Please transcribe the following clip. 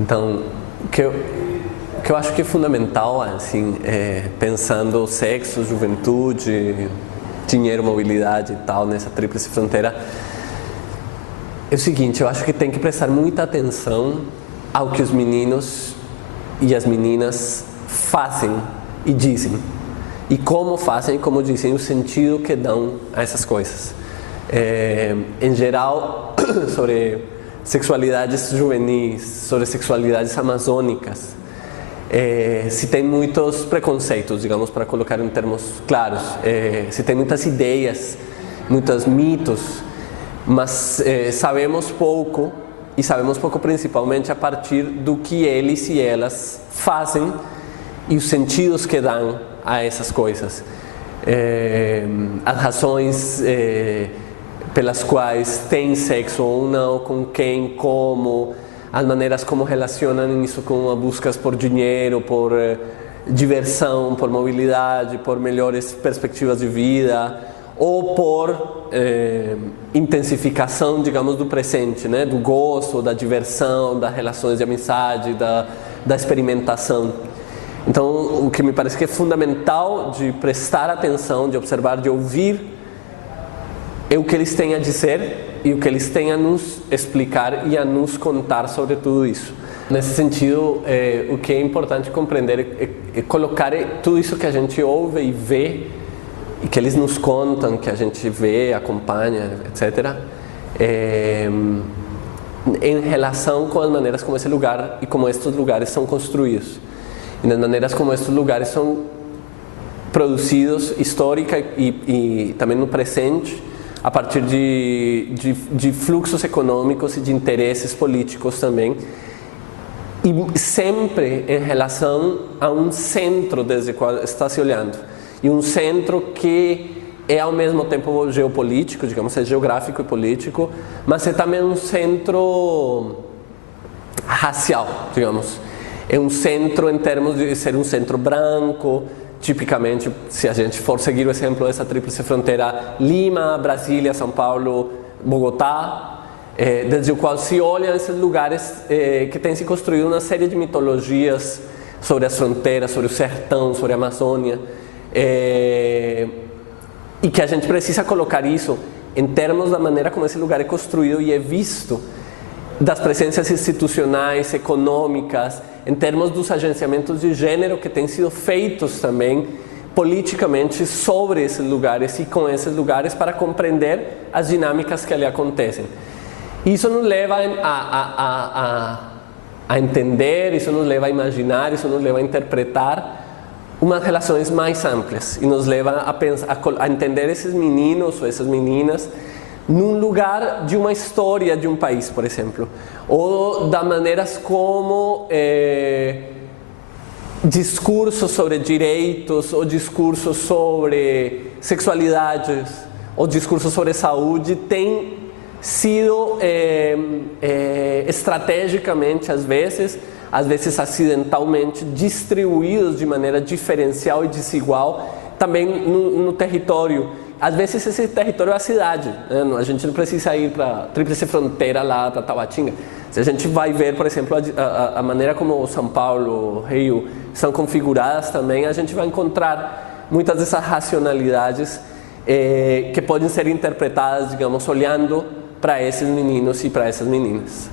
Então, que eu acho que é fundamental, assim, pensando sexo, juventude, dinheiro, mobilidade e tal, nessa tríplice fronteira, é o seguinte: eu acho que tem que prestar muita atenção ao que os meninos e as meninas fazem e dizem, e como fazem e como dizem, o sentido que dão a essas coisas. Em geral, sobre sexualidades juvenis, sobre sexualidades amazônicas, se tem muitos preconceitos, digamos, para colocar em termos claros, se tem muitas ideias, muitos mitos, mas sabemos pouco, e sabemos pouco principalmente a partir do que eles e elas fazem e os sentidos que dão a essas coisas, as razões pelas quais tem sexo ou não, com quem, como, as maneiras como relacionam isso com buscas por dinheiro, por diversão, por mobilidade, por melhores perspectivas de vida, ou por intensificação, digamos, do presente, né? Do gosto, da diversão, das relações de amizade, da experimentação. Então, o que me parece que é fundamental de prestar atenção, de observar, de ouvir, é o que eles têm a dizer e o que eles têm a nos explicar e a nos contar sobre tudo isso. Nesse sentido, o que é importante compreender é colocar tudo isso que a gente ouve e vê, e que eles nos contam, que a gente vê, acompanha, etc., em relação com as maneiras como esse lugar e como estes lugares são construídos. E nas maneiras como estes lugares são produzidos histórica e também no presente, a partir de fluxos econômicos e de interesses políticos também, e sempre em relação a um centro desde o qual está se olhando, e um centro que é ao mesmo tempo geopolítico, digamos, é geográfico e político, mas é também um centro racial, digamos. É um centro em termos de ser um centro branco. Tipicamente, se a gente for seguir o exemplo dessa tríplice fronteira, Lima, Brasília, São Paulo, Bogotá, desde o qual se olham esses lugares que têm se construído uma série de mitologias sobre as fronteiras, sobre o sertão, sobre a Amazônia, e que a gente precisa colocar isso em termos da maneira como esse lugar é construído e é visto, das presenças institucionais, econômicas, em termos dos agenciamentos de gênero que têm sido feitos também politicamente sobre esses lugares e com esses lugares para compreender as dinâmicas que ali acontecem. Isso nos leva a entender, isso nos leva a imaginar, isso nos leva a interpretar umas relações mais amplas e nos leva a pensar, a entender esses meninos ou essas meninas num lugar de uma história de um país, por exemplo, ou das maneiras como discursos sobre direitos, ou discursos sobre sexualidades, ou discursos sobre saúde têm sido estrategicamente, às vezes acidentalmente, distribuídos de maneira diferencial e desigual também no território. Às vezes esse território é a cidade, né? A gente não precisa ir para a tríplice fronteira lá para Tabatinga. Se a gente vai ver, por exemplo, a maneira como São Paulo, Rio são configuradas também, a gente vai encontrar muitas dessas racionalidades que podem ser interpretadas, digamos, olhando para esses meninos e para essas meninas.